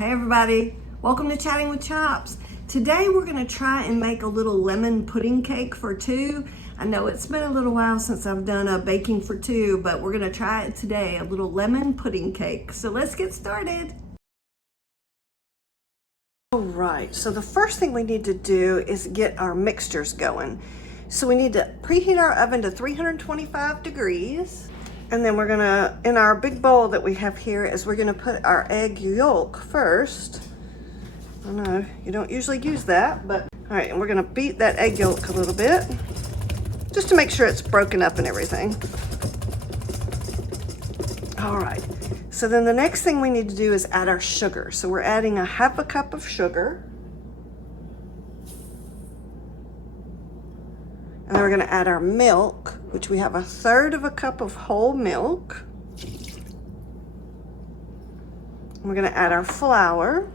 Hey everybody, welcome to Chatting with Chops. Today we're going to try and make a little lemon pudding cake for two. I know it's been a little while since I've done a baking for two, but we're going to try it today, a little lemon pudding cake. So let's get started. All right, so the first thing we need to do is get our mixtures going. So we need to preheat our oven to 325 degrees. And then we're gonna, in our big bowl that we have here, is we're gonna put our egg yolk first. I know you don't usually use that, but all right, and we're gonna beat that egg yolk a little bit, just to make sure it's broken up and everything. All right, so then the next thing we need to do is add our sugar. So we're adding a half a cup of sugar. And then we're gonna add our milk, which we have 1/3 cup of whole milk. And we're gonna add our flour.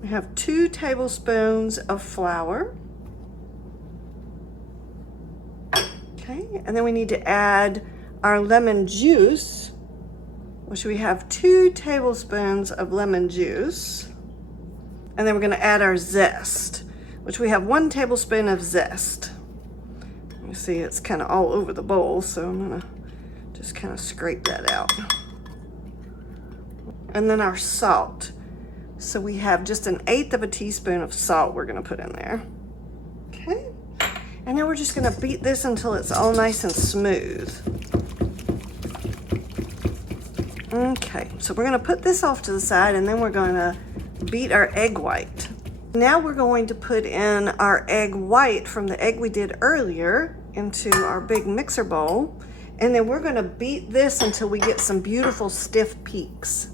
We have 2 tablespoons of flour. Okay, and then we need to add our lemon juice, which we have 2 tablespoons of lemon juice. And then we're gonna add our zest, which we have 1 tablespoon of zest. You see it's kind of all over the bowl, so I'm gonna just kind of scrape that out. And then our salt. So we have just 1/8 teaspoon of salt we're gonna put in there. Okay, and then we're just gonna beat this until it's all nice and smooth. Okay, so we're gonna put this off to the side, and then we're gonna beat our egg white. Now we're going to put in our egg white from the egg we did earlier into our big mixer bowl, and then we're going to beat this until we get some beautiful stiff peaks.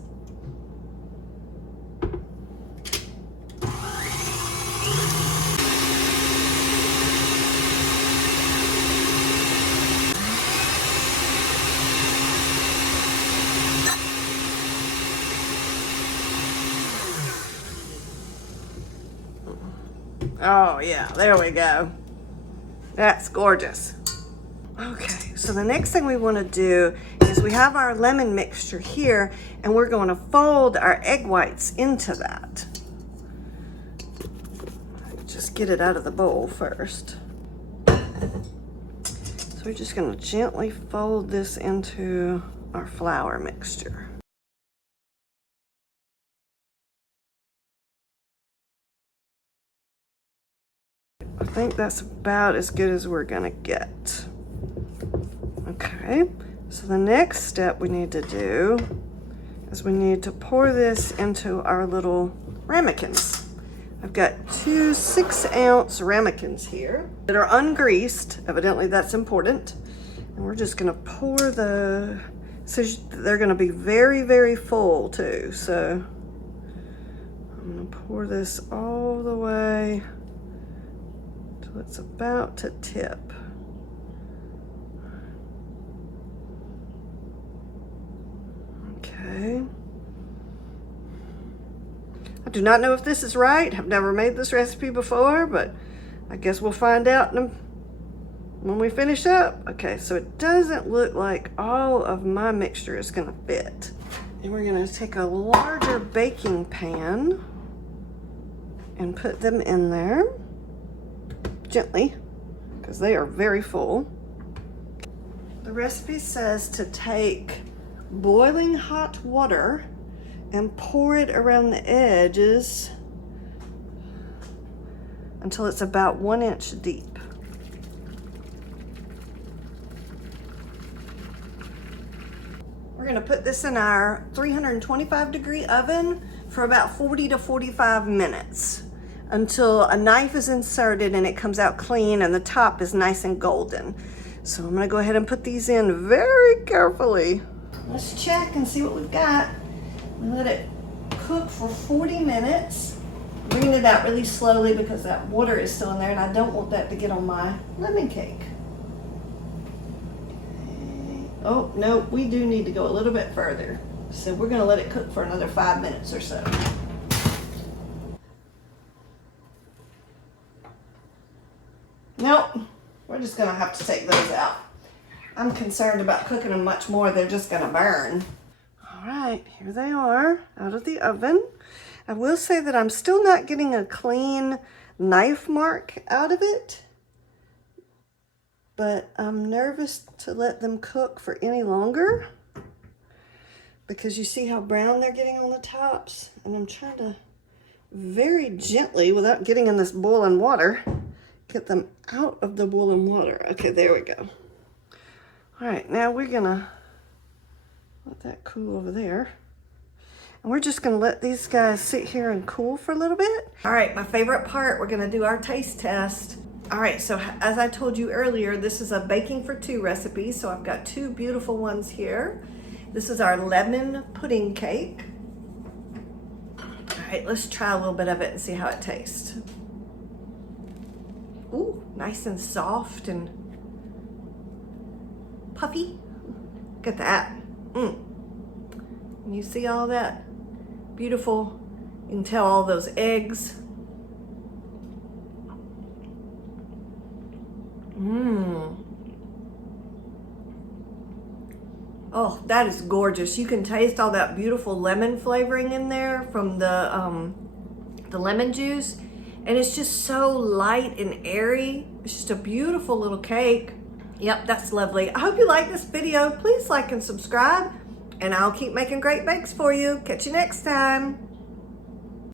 Oh yeah, there we go. That's gorgeous. Okay, so the next thing we want to do is we have our lemon mixture here, and we're going to fold our egg whites into that. Just get it out of the bowl first. So we're just going to gently fold this into our flour mixture. I think that's about as good as we're gonna get. Okay, so the next step we need to do is we need to pour this into our little ramekins. I've got 2 6-ounce ramekins here that are ungreased. Evidently that's important. And we're just gonna pour so they're gonna be very, very full too. So I'm gonna pour this all the way till it's about to tip. Okay. I do not know if this is right. I've never made this recipe before, but I guess we'll find out when we finish up. Okay, so it doesn't look like all of my mixture is gonna fit. And we're gonna take a larger baking pan and put them in there gently, because they are very full. The recipe says to take boiling hot water and pour it around the edges until it's about 1 inch deep. We're going to put this in our 325-degree oven for about 40 to 45 minutes until a knife is inserted and it comes out clean and the top is nice and golden. So I'm going to go ahead and put these in very carefully. Let's check and see what we've got. We let it cook for 40 minutes. Bring it out really slowly because that water is still in there and I don't want that to get on my lemon cake. Okay. Oh, no, we do need to go a little bit further. So we're going to let it cook for another 5 minutes or so. Nope, we're just going to have to take those out. I'm concerned about cooking them much more. They're just going to burn. All right, here they are out of the oven. I will say that I'm still not getting a clean knife mark out of it, but I'm nervous to let them cook for any longer because you see how brown they're getting on the tops, and I'm trying to very gently, without getting in this boiling water, get them out of the boiling water. Okay, there we go. All right, now we're gonna let that cool over there. And we're just gonna let these guys sit here and cool for a little bit. All right, my favorite part, we're gonna do our taste test. All right, so as I told you earlier, this is a baking for two recipe. So I've got two beautiful ones here. This is our lemon pudding cake. All right, let's try a little bit of it and see how it tastes. Ooh, nice and soft and puffy. Look at that. And you see all that beautiful, you can tell all those eggs. Oh, that is gorgeous. You can taste all that beautiful lemon flavoring in there from the lemon juice. And it's just so light and airy. It's just a beautiful little cake. Yep, that's lovely. I hope you like this video. Please like and subscribe, and I'll keep making great bakes for you. Catch you next time.